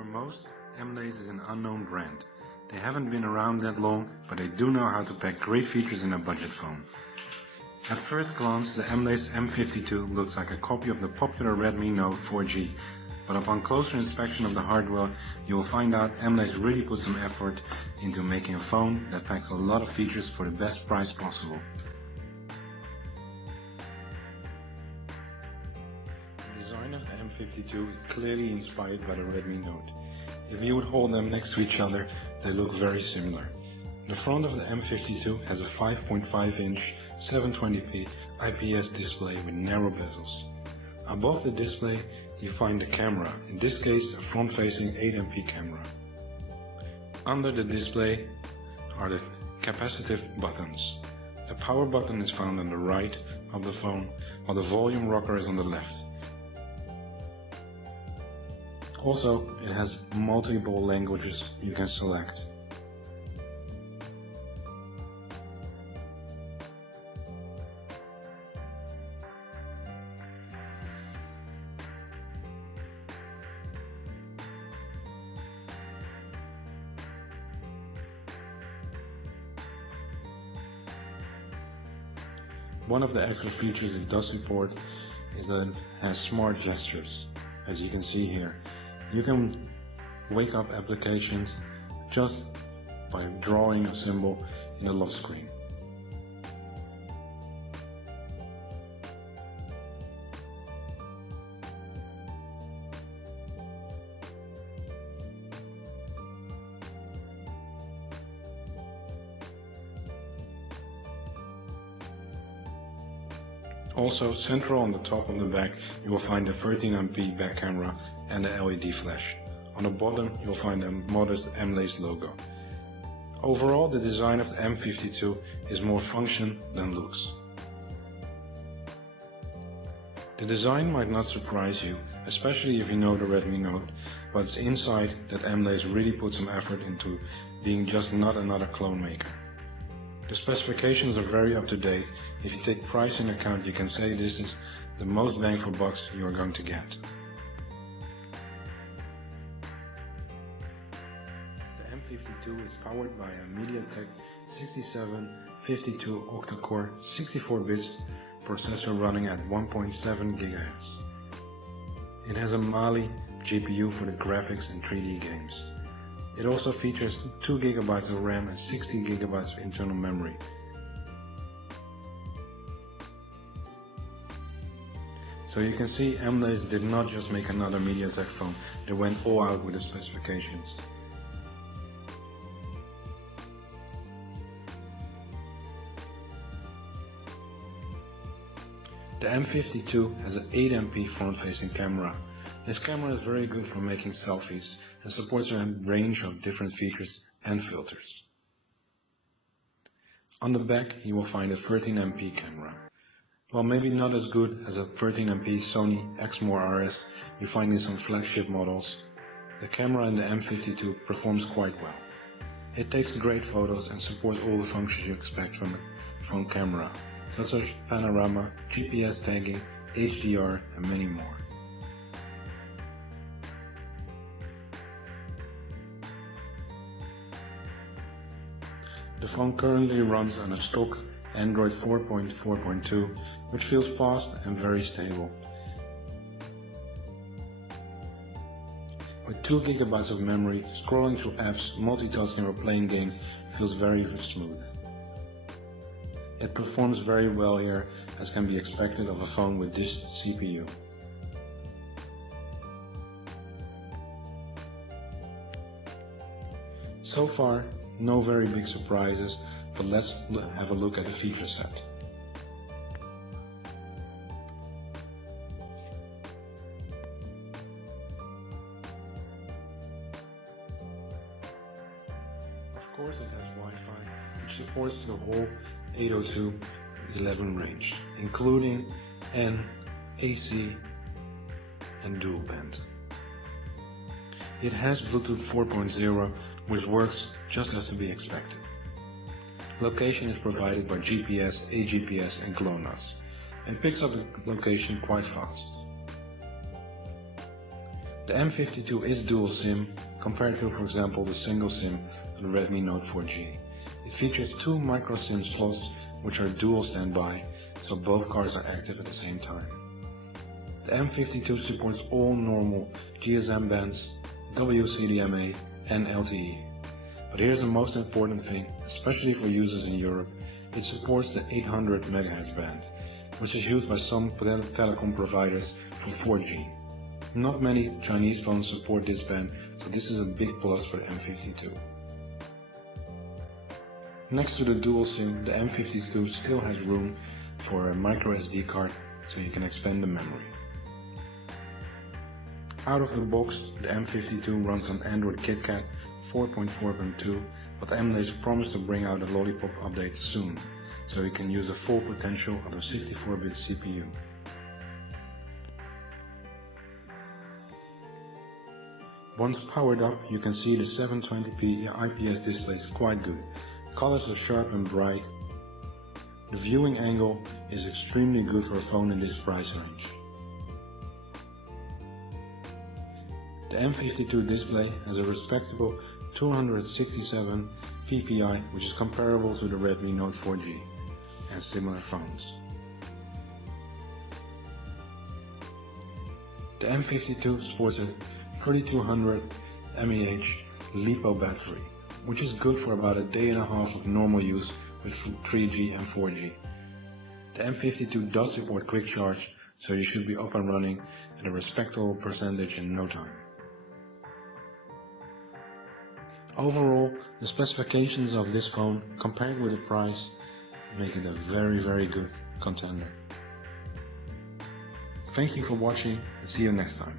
For most, MLAIS is an unknown brand. They haven't been around that long, but they do know how to pack great features in a budget phone. At first glance, the MLAIS M52 looks like a copy of the popular Redmi Note 4G, but upon closer inspection of the hardware, you will find out MLAIS really put some effort into making a phone that packs a lot of features for the best price possible. The design of the M52 is clearly inspired by the Redmi Note. If you would hold them next to each other, they look very similar. The front of the M52 has a 5.5-inch 720p IPS display with narrow bezels. Above the display you find the camera, in this case a front-facing 8MP camera. Under the display are the capacitive buttons. The power button is found on the right of the phone, while the volume rocker is on the left. Also, it has multiple languages you can select. One of the extra features it does support is that it has smart gestures, as you can see here. You can wake up applications just by drawing a symbol in the lock screen. Also, central on the top of the back, you will find the 13MP back camera and the LED flash. On the bottom, you'll find a modest MLAIS logo. Overall, the design of the M52 is more function than looks. The design might not surprise you, especially if you know the Redmi Note, but it's inside that MLAIS really put some effort into being just not another clone maker. The specifications are very up to date. If you take price into account, you can say this is the most bang for bucks you are going to get. The M52 is powered by a MTK 6752 Octa-core 64-bit processor running at 1.7 GHz. It has a MLAIS GPU for the graphics and 3D games. It also features 2 GB of RAM and 16 GB of internal memory. So you can see MLAIS did not just make another MediaTek phone, they went all out with the specifications. The M52 has an 8MP front-facing camera. This camera is very good for making selfies and supports a range of different features and filters. On the back you will find a 13MP camera. While maybe not as good as a 13MP Sony Exmor RS you find in some flagship models, the camera in the M52 performs quite well. It takes great photos and supports all the functions you expect from a phone camera, such as panorama, GPS tagging, HDR and many more. The phone currently runs on a stock Android 4.4.2, which feels fast and very stable. With 2 GB of memory, scrolling through apps, multitasking or playing games feels very smooth. It performs very well here, as can be expected of a phone with this CPU. So far, no very big surprises, but let's have a look at the feature set. Of course it has Wi-Fi, which supports the whole 802.11 range, including N, AC and dual band. It has Bluetooth 4.0, which works just as to be expected. Location is provided by GPS, AGPS and GLONASS, and picks up the location quite fast. The M52 is dual SIM compared to, for example, the single SIM of the Redmi Note 4G. It features two micro SIM slots which are dual standby, so both cards are active at the same time. The M52 supports all normal GSM bands, WCDMA and LTE. But here's the most important thing, especially for users in Europe, it supports the 800 MHz band, which is used by some telecom providers for 4G. Not many Chinese phones support this band, so this is a big plus for the M52. Next to the dual SIM, the M52 still has room for a micro SD card, so you can expand the memory. Out of the box, the M52 runs on Android KitKat 4.4.2, but MLAIS promised to bring out a Lollipop update soon, so you can use the full potential of the 64-bit CPU. Once powered up, you can see the 720p IPS display is quite good. Colors are sharp and bright. The viewing angle is extremely good for a phone in this price range. The M52 display has a respectable 267 ppi, which is comparable to the Redmi Note 4G and similar phones. The M52 sports a 3200 mAh LiPo battery, which is good for about a day and a half of normal use with 3G and 4G. The M52 does support quick charge, so you should be up and running at a respectable percentage in no time. Overall, the specifications of this phone compared with the price make it a very good contender. Thank you for watching and see you next time.